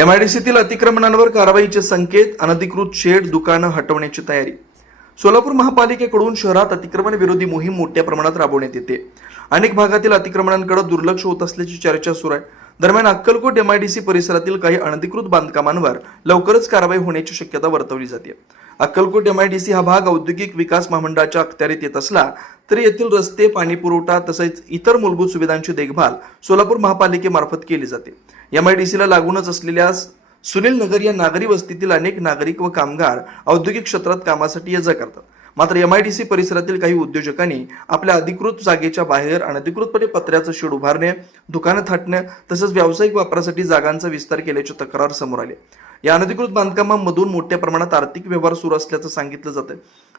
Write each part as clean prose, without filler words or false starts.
एमआयडीसीतील अतिक्रमणांवर कारवाईचे संकेत, अनधिकृत शेड दुकानं हटवण्याची तयारी। सोलापूर महापालिकेकडून शहरात अतिक्रमण विरोधी मोहीम मोठ्या प्रमाणात राबवण्यात येते। अनेक भागातील अतिक्रमणांकडे दुर्लक्ष होत असल्याची चर्चा सुरू आहे। दरम्यान अक्कलकोट एमआयडीसी परिसरातील काही अनधिकृत बांधकामांवर लवकरच कारवाई होण्याची शक्यता वर्तवली जाते। अक्कलकोट एमआयडीसी हा भाग औद्योगिक विकास महामंडळाच्या अखत्यारीत येत असला तरी येथील रस्ते, पाणी पुरवठा तसेच इतर मूलभूत सुविधांची देखभाल सोलापूर महापालिकेमार्फत केली जाते। एमआयडीसीला लागूनच असलेल्या सुनील नगर या नागरी वस्तीतील अनेक नागरिक व कामगार औद्योगिक क्षेत्रात कामासाठी ये-जा करतात। मात्र एमआयडीसी परिसरातील काही उद्योजकांनी आपल्या अधिकृत जागेच्या बाहेर अनधिकृतपणे पत्र्याचं शेड उभारणे, दुकानं थाटणे तसंच व्यावसायिक वापरासाठी जागांचा विस्तार केल्याची तक्रार समोर आली। या अनधिकृत बांधकामांमधून मोठ्या प्रमाणात आर्थिक व्यवहार सुरू असल्याचं सांगितलं जातं।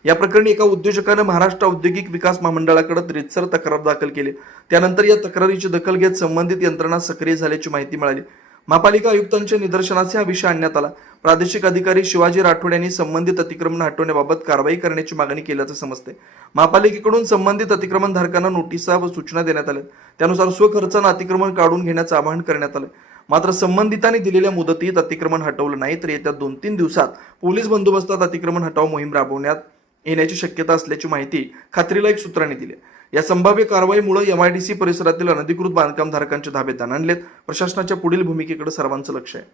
या प्रकरणी एका उद्योजकानं महाराष्ट्र औद्योगिक विकास महामंडळाकडे रीतसर तक्रार दाखल केली। त्यानंतर या तक्रारीची दखल घेत संबंधित यंत्रणा सक्रिय झाल्याची माहिती मिळाली। महापालिका आयुक्तांच्या निदर्शनास हा विषय आणण्यात आला। प्रादेशिक अधिकारी शिवाजी राठोड यांनी संबंधित अतिक्रमण हटवण्याबाबत कारवाई करण्याची मागणी केल्याचं समजते। महापालिकेकडून संबंधित अतिक्रमणधारकांना नोटिसा व सूचना देण्यात आल्या। त्यानुसार स्वखर्चाने अतिक्रमण काढून घेण्याचं आवाहन करण्यात आलं। मात्र संबंधितांनी दिलेल्या मुदतीत अतिक्रमण हटवलं नाही तर येत्या 2-3 दिवसात पोलीस बंदोबस्तात अतिक्रमण हटाव मोहीम राबवण्यात येण्याची शक्यता असल्याची माहिती खात्रीलायक सूत्रांनी दिली। या संभाव्य कारवाईमुळे एमआयडीसी परिसरातील अनधिकृत बांधकामधारकांचे धाबे दणाणलेत। प्रशासनाच्या पुढील भूमिकेकडे सर्वांचं लक्ष आहे।